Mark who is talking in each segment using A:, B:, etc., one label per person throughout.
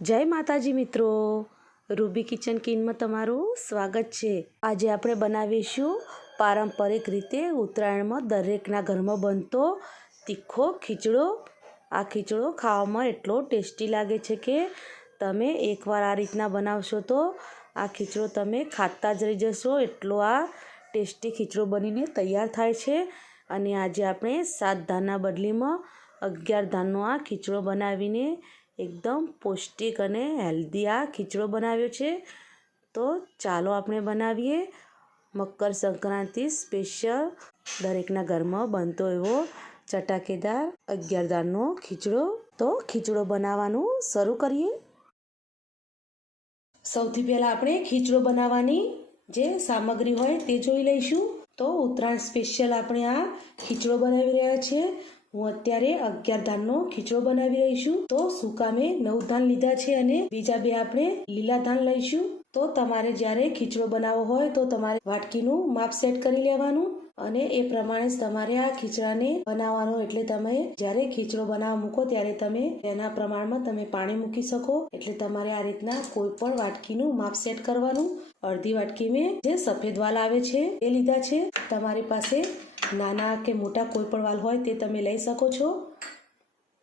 A: જય માતાજી મિત્રો. રૂબી કિચન કિનમાં તમારું સ્વાગત છે. આજે આપણે બનાવીશું પારંપરિક રીતે ઉત્તરાયણમાં દરેકના ઘરમાં બનતો તીખો ખીચડો. આ ખીચડો ખાવામાં એટલો ટેસ્ટી લાગે છે કે તમે એકવાર આ રીતના બનાવશો તો આ ખીચડો તમે ખાતા જ રહી જશો. એટલો આ ટેસ્ટી ખીચડો બનીને તૈયાર થાય છે. અને આજે આપણે સાત ધાનના બદલીમાં અગિયાર ધાનનો આ ખીચડો બનાવીને એકદમ પૌષ્ટિક અને હેલ્ધી આ ખીચડો બનાવ્યો છે. તો ચાલો આપણે બનાવીએ. મકર સંક્રાંતિ સ્પેશિયલ. દરેકના ઘરમાં બનતો એવો ચટાકેદાર અગિયાર દાળનો ખીચડો. તો ખીચડો બનાવવાનું શરૂ કરીએ. સૌથી પહેલાં આપણે ખીચડો બનાવવાની જે સામગ્રી હોય તે જોઈ લઈશું. તો ઉત્તરાયણ સ્પેશિયલ આપણે આ ખીચડો બનાવી રહ્યા છીએ. હું અત્યારે અગિયાર ધાનનો ખીચડો બનાવી રહી છું. તો સૂકા મેં નવ ધાન લીધા છે અને બીજા બે આપણે લીલા ધાન લઈશું. તો તમારે જ્યારે ખીચડો બનાવવો હોય તો તમારે વાટકીનું માપ સેટ કરી લેવાનું અને એ પ્રમાણે તમારે આ ખીચડાને બનાવવાનો. એટલે તમે જ્યારે ખીચડો બનાવવા મૂકો ત્યારે તમે તેના પ્રમાણમાં તમે પાણી મૂકી શકો. એટલે તમારે આ રીતના કોઈ પણ વાટકીનું માપ સેટ કરવાનું. અડધી વાટકી મેં જે સફેદ વાલ આવે છે એ લીધા છે. તમારી પાસે નાના કે મોટા કોઈ પણ વાલ હોય તે તમે લઈ શકો છો.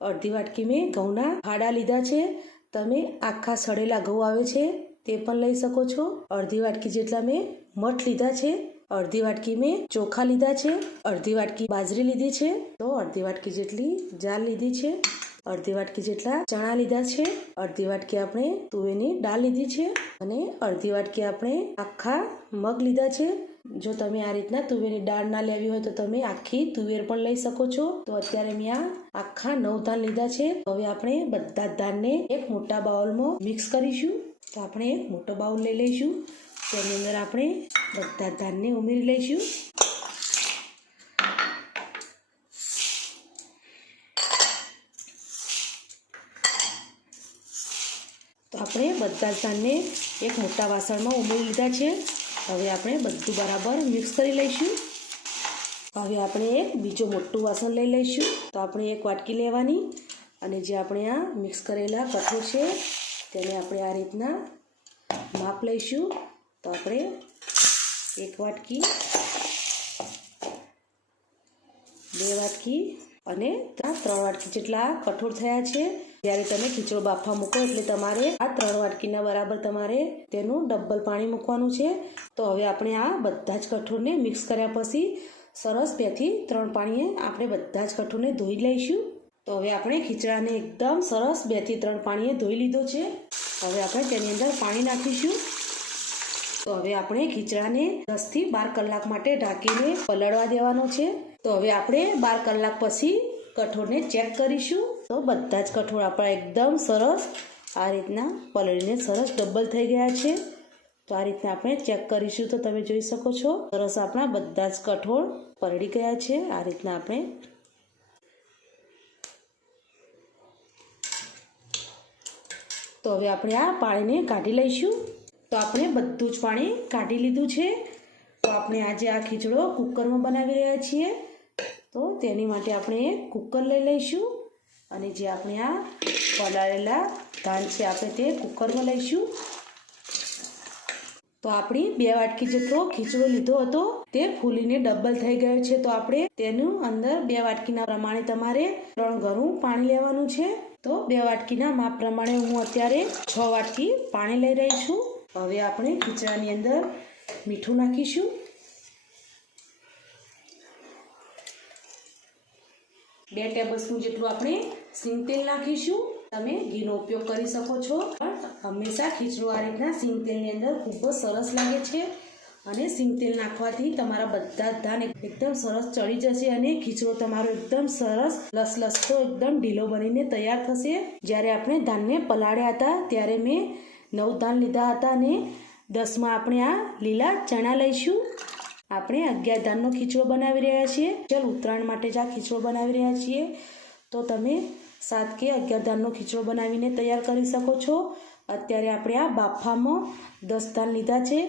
A: અડધી વાટકી મેં ઘઉંના ફાડા લીધા છે. તમે આખા સડેલા ઘઉં આવે છે તે પણ લઈ શકો છો. અડધી વાટકી જેટલા મેં મઠ લીધા છે. અડધી વાટકી મેં ચોખા લીધા છે. અડધી વાટકી બાજરી લીધી છે. તો અડધી વાટકી જેટલી જાલ લીધી છે. અડધી વાટકી જેટલા ચણા લીધા છે. અડધી વાટકી આપણે તુવેરની દાળ લીધી છે. અને અડધી વાટકી આપણે આખા મગ લીધા છે. જો તમે આ રીતના તુવેરની દાળ ના લેવી હોય તો તમે આખી તુવેર પણ લઈ શકો છો. તો અત્યારે મેં આ આખા નવ ધાન લીધા છે. હવે આપણે બધા ધાનને એક મોટા બાઉલમાં મિક્સ કરીશું. તો આપણે એક મોટો બાઉલ લઈ લઈશું. તેની અંદર આપણે બધા ધાનને ઉમેરી લઈશું. તો આપણે બધા ધાનને એક મોટા વાસણમાં ઉમેરી લીધા છે. હવે આપણે બધું બરાબર મિક્સ કરી લઈશું. હવે આપણે એક બીજો મોટું વાસણ લઈ લઈશું. તો આપણે એક વાટકી લેવાની અને જે આપણે આ મિક્સ કરેલા કઠોળ છે, તેને આપણે આ રીતના માપ લઈશું. તો આપણે એક વાટકી, બે વાટકી અને ત્યાં ત્રણ વાટકી જેટલા કઠોળ થયા છે. જ્યારે તમે ખીચડો બાફવા મૂકો એટલે તમારે આ ત્રણ વાટકીના બરાબર તમારે તેનું ડબલ પાણી મૂકવાનું છે. તો હવે આપણે આ બધા જ કઠોળને મિક્સ કર્યા પછી સરસ બેથી ત્રણ પાણીએ આપણે બધા જ કઠોળને ધોઈ લઈશું. તો હવે આપણે ખીચડાને એકદમ સરસ બેથી ત્રણ પાણીએ ધોઈ લીધો છે. હવે આપણે તેની અંદર પાણી નાખીશું. તો હવે આપણે ખીચડાને દસથી બાર કલાક માટે ઢાંકીને પલળવા દેવાનો છે. તો હવે આપણે બાર કલાક પછી કઠોળને ચેક કરીશું. તો બધા જ કઠોળ આપણા એકદમ સરસ આ રીતના પલળીને સરસ ડબલ થઈ ગયા છે. તો આ રીતના આપણે ચેક કરીશું. તો તમે જોઈ શકો છો, સરસ આપણા બધા જ કઠોળ પલળી ગયા છે. આ રીતના આપણે તો હવે આપણે આ પાણીને કાઢી લઈશું. તો આપણે બધું જ પાણી કાઢી લીધું છે. તો આપણે આજે આ ખીચડો કુકરમાં બનાવી રહ્યા છીએ. તો તેની માટે આપણે કુકર લઈ લઈશું. અને જે આપણે આ પલાળેલા ધાન છે, આપણે તે કુકરમાં લઈશું. તો આપણી બે વાટકી જેટલો ખીચડો લીધો હતો, તે ફૂલીને ડબલ થઈ ગયો છે. તો આપણે તેનું અંદર બે વાટકીના પ્રમાણે તમારે ત્રણ ઘરું પાણી લેવાનું છે. તો બે વાટકીના માપ પ્રમાણે હું અત્યારે છ વાટકી પાણી લઈ રહી છું. હવે આપણે ખીચડાની અંદર મીઠું નાખીશું. બે ટેબલ સ્પૂન જેટલું આપણે સિંગ તેલ નાખીશું. તમે ઘીનો ઉપયોગ કરી શકો છો. હંમેશા ખીચડો આ રીતના સિંગ તેલની અંદર ખૂબ જ સરસ લાગે છે. અને સિંગ તેલ નાખવાથી તમારા બધા ધાન એકદમ સરસ ચડી જશે અને ખીચડો તમારો એકદમ સરસ લસલસતો, એકદમ ઢીલો બનીને તૈયાર થશે. જ્યારે આપણે ધાનને પલાળ્યા હતા, ત્યારે મેં નવ ધાન લીધા હતા અને દસમાં આપણે આ લીલા ચણા લઈશું. આપણે અગિયાર ધાનનો ખીચડો બનાવી રહ્યા છીએ. ચાલ, ઉત્તરાયણ માટે જ આ ખીચડો બનાવી રહ્યા છીએ. તો તમે સાત કે અગિયાર ધાનનો ખીચડો બનાવીને તૈયાર કરી શકો છો. અત્યારે આપણે આ બાફામાં દસ ધાન લીધા છે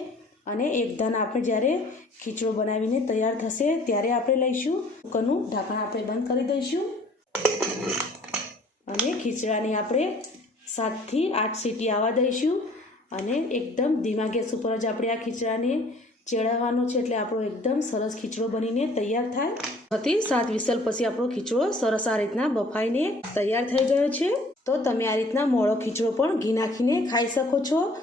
A: અને એક ધાન આપણે જ્યારે ખીચડો બનાવીને તૈયાર થશે ત્યારે આપણે લઈશું. કુકરનું ઢાંકણ આપણે બંધ કરી દઈશું. અને ખીચડાની આપણે સાતથી આઠ સીટી આવવા દઈશું. અને એકદમ ધીમા ગેસ ઉપર જ આપણે આ ખીચડાને ચેડાવવાનો છે એટલે આપણો એકદમ સરસ ખીચડો બનીને તૈયાર થાય. હતી સાત વિસલ પછી આપણો ખીચડો સરસ આ રીતના બફાઈને તૈયાર થઈ ગયો છે. તો તમે આ રીતના મોળો ખીચડો પણ ઘી નાખીને ખાઈ શકો છો.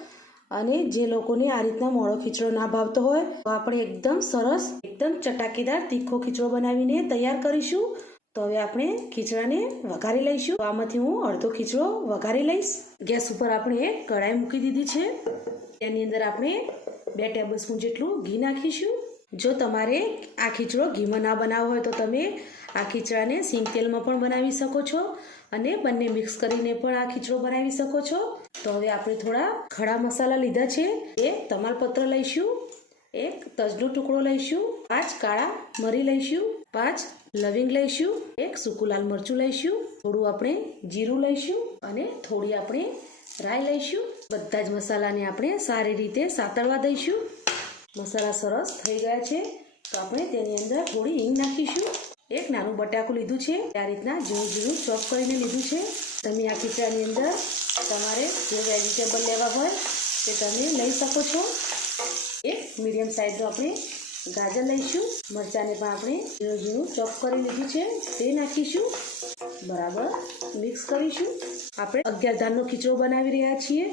A: અને જે લોકોને આ રીતના મોળો ખીચડો ના ભાવતો હોય, તો આપણે એકદમ સરસ, એકદમ ચટાકેદાર, તીખો ખીચડો બનાવીને તૈયાર કરીશું. તો હવે આપણે ખીચડાને વઘારી લઈશું. આમાંથી હું અડધો ખીચડો વઘારી લઈશ. ગેસ ઉપર આપણે કઢાઈ મૂકી દીધી છે. તેની અંદર આપણે બે ટેબલ સ્પૂન જેટલું ઘી નાખીશું. જો તમારે આ ખીચડો ઘીમાં ના બનાવવો હોય તો તમે આ ખીચડાને સિંગ તેલમાં પણ બનાવી શકો છો અને બંને મિક્સ કરીને પણ આ ખીચડો બનાવી શકો છો. તો હવે આપણે થોડા ખડા મસાલા લીધા છે. એ તમાલપત્ર લઈશું, એક તજનો ટુકડો લઈશું, પાંચ કાળા મરી લઈશું, પાંચ લવિંગ લઈશું, એક સૂકું લાલ મરચું લઈશું, થોડું આપણે જીરું લઈશું અને થોડી આપણે રાઈ લઈશું. બધા જ મસાલાને આપણે સારી રીતે સાતળવા દઈશું. મસાલા સરસ થઈ ગયા છે. તો આપણે તેની અંદર થોડી હિંગ નાખીશું. એક નાનું બટાકું લીધું છે. આ રીતના ઝીણું ઝીણું ચોપ કરીને લીધું છે. તમે આ ખીચડાની અંદર તમારે જે વેજીટેબલ લેવા હોય તે તમે લઈ શકો છો. એક મીડિયમ સાઇઝનું આપણે ગાજર લઈશું, મરચાંને પણ આપણે ઝીણું ઝીણું ચોપ કરી લીધું છે, તે નાખીશું. બરાબર, મિક્સ કરીશું. આપણે અગિયાર ધાનનો ખીચડો બનાવી રહ્યા છીએ.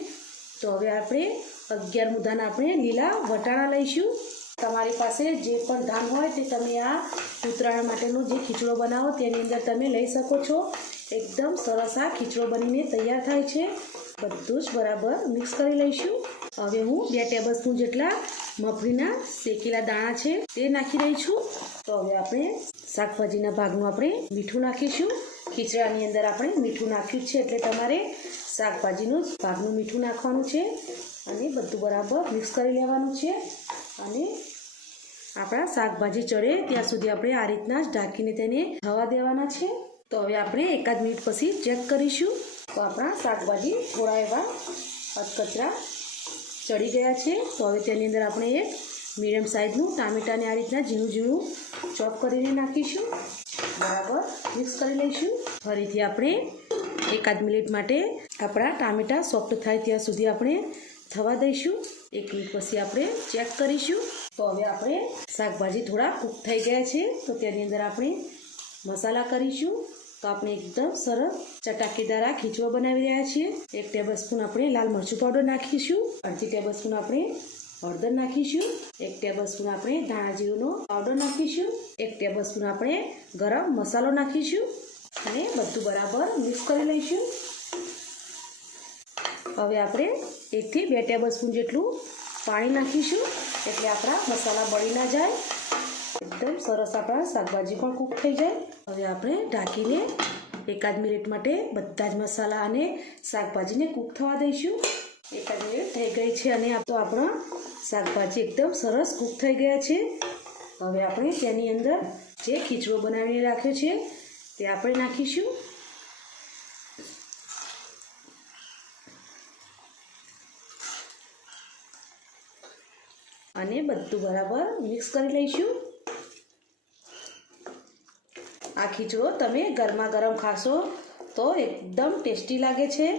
A: તો હવે આપણે અગિયાર મુદ્દાના આપણે લીલા વટાણા લઈશું. તમારી પાસે જે પણ ધાન હોય તે તમે આ ઉત્તરાયણ માટેનો જે ખીચડો બનાવો તેની અંદર તમે લઈ શકો છો. એકદમ સરસ આ ખીચડો બનીને તૈયાર થાય છે. બધું જ બરાબર મિક્સ કરી લઈશું. હવે હું બે ટેબલ સ્પૂન જેટલા મગફળીના શેકેલા દાણા છે તે નાખી છું. તો હવે આપણે શાકભાજીના ભાગનું આપણે મીઠું નાખીશું. ખીચડાની અંદર આપણે મીઠું નાખ્યું છે એટલે તમારે શાકભાજીનું ભાગનું મીઠું નાખવાનું છે અને બધું બરાબર મિક્સ કરી લેવાનું છે. અને આપણા શાકભાજી ચડે ત્યાં સુધી આપણે આ રીતના જ ઢાંકીને તેને થવા દેવાના છે. તો હવે આપણે એકાદ મિનિટ પછી ચેક કરીશું. તો આપણા શાકભાજી થોડા એવા અધકચરા ચડી ગયા છે. તો હવે તેની અંદર આપણે એક મીડિયમ સાઇઝનું ટામેટાને આ રીતના ઝીણું ઝીણું ચોપ કરીને નાખીશું. બરાબર. મિક્સ કરી લઈશું. ફરીથી આપણે એકાદ મિનિટ માટે આપણા ટામેટા સોફ્ટ થાય ત્યાં સુધી આપણે થવા દઈશું. એક મિનિટ પછી આપણે ચેક કરીશું. તો હવે આપણે શાકભાજી થોડા કૂક થઈ ગયા છે. તો તેની અંદર આપણે મસાલા કરીશું. તો આપણે એકદમ સરસ ચટાકેદાર આ ખીચડો બનાવી રહ્યા છીએ. એક ટેબલ સ્પૂન આપણે લાલ મરચું પાવડર નાખીશું. અડધી ટેબલ સ્પૂન આપણે હળદર નાખીશું. એક ટેબલ સ્પૂન આપણે ધાણા જીરુંનો પાવડર નાખીશું. એક ટેબલ સ્પૂન આપણે ગરમ મસાલો નાખીશું. અને બધું બરાબર મિક્સ કરી લઈશું. હવે આપણે એકથી બે ટેબલ સ્પૂન જેટલું પાણી નાખીશું. એટલે આપણા મસાલા બળી ના જાય. એકદમ સરસ આપણા શાકભાજી પણ કૂક થઈ જાય. હવે આપણે ઢાંકીને એકાદ મિનિટ માટે બધા જ મસાલા અને શાકભાજીને કૂક થવા દઈશું. એકાદ મિનિટ થઈ ગઈ છે અને આ તો આપણા શાકભાજી એકદમ સરસ કૂક થઈ ગયા છે. હવે આપણે તેની અંદર જે ખીચડો બનાવીને રાખ્યો છે તે આપણે નાખીશું. અને બધું બરાબર મિક્સ કરી લઈશું. આ ખીચડો તમે ગરમા ગરમ ખાશો તો એકદમ ટેસ્ટી લાગે છે.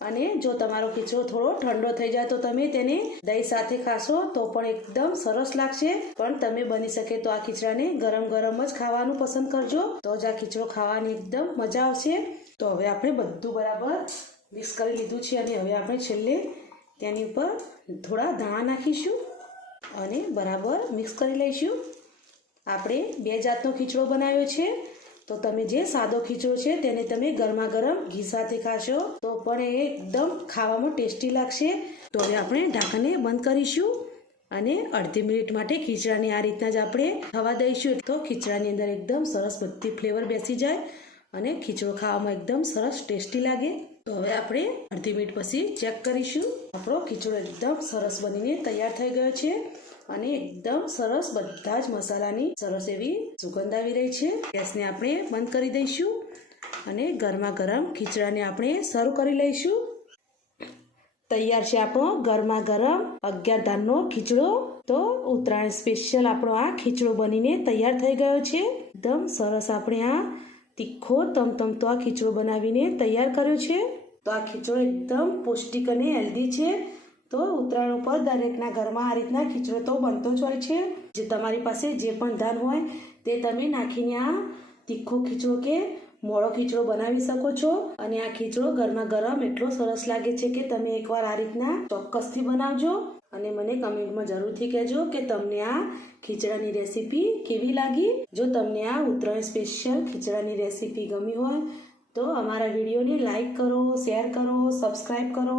A: અને જો તમારો ખીચડો થોડો ઠંડો થઈ જાય તો તમે તેને દહીં સાથે ખાશો તો પણ એકદમ સરસ લાગશે. પણ તમે બની શકે તો આ ખીચડાને ગરમ ગરમ જ ખાવાનું પસંદ કરજો. તો જ આ ખીચડો ખાવાની એકદમ મજા આવશે. તો હવે આપણે બધું બરાબર મિક્સ કરી લીધું છે અને હવે આપણે છેલ્લે તેની ઉપર થોડા ધાણા નાખીશું અને બરાબર મિક્સ કરી લઈશું. આપણે બે જાતનો ખીચડો બનાવ્યો છે. તો તમે જે સાદો ખીચડો છે તેને તમે ગરમા ગરમ ઘી સાથે ખાશો. તો પણ એ એકદમ ખાવામાં ટેસ્ટી લાગશે. તો હવે આપણે ઢાંકણને બંધ કરીશું અને અડધી મિનિટ માટે ખીચડાને આ રીતના જ આપણે થવા દઈશું. તો ખીચડાની અંદર એકદમ સરસ બધી ફ્લેવર બેસી જાય અને ખીચડો ખાવામાં એકદમ સરસ ટેસ્ટી લાગે. તો હવે આપણે અડધી મિનિટ પછી ચેક કરીશું. આપણો ખીચડો એકદમ સરસ બનીને તૈયાર થઈ ગયો છે. અને એકદમ સરસ બધા જ મસાલાની સરસ એવી સુગંધ આવી રહી છે. ગેસને આપણે બંધ કરી દઈશું અને ગરમા ગરમ ખીચડાને આપણે સર્વ કરી લઈશું. તૈયાર છે આપણો ગરમા ગરમ અગિયાર ધાનનો ખીચડો. તો ઉત્તરાયણ સ્પેશિયલ આપણો આ ખીચડો બનીને તૈયાર થઈ ગયો છે. એકદમ સરસ આપણે આ તીખો તમતમતો આ ખીચડો બનાવીને તૈયાર કર્યો છે. તો આ ખીચડો એકદમ પૌષ્ટિક અને હેલ્ધી છે. તો ઉત્તરાયણ ઉપર દરેકના ઘરમાં આ રીતના ખીચડો તો બનતો જ હોય છે. જે તમારી પાસે જે પણ ધાન હોય તે તમે નાખીને આ તીખો ખીચડો કે મોળો ખીચડો બનાવી શકો છો. અને આ ખીચડો ગરમા ગરમ એટલો સરસ લાગે છે કે તમે એકવાર આ રીતના ચોક્કસથી બનાવજો. અને મને કમેન્ટમાં જરૂરથી કહેજો કે તમને આ ખીચડાની રેસીપી કેવી લાગી? જો તમને આ ઉત્તરાયણ સ્પેશિયલ ખીચડાની રેસીપી ગમી હોય તો અમારા વિડીયોને લાઈક કરો, શેર કરો સબસ્ક્રાઈબ કરો.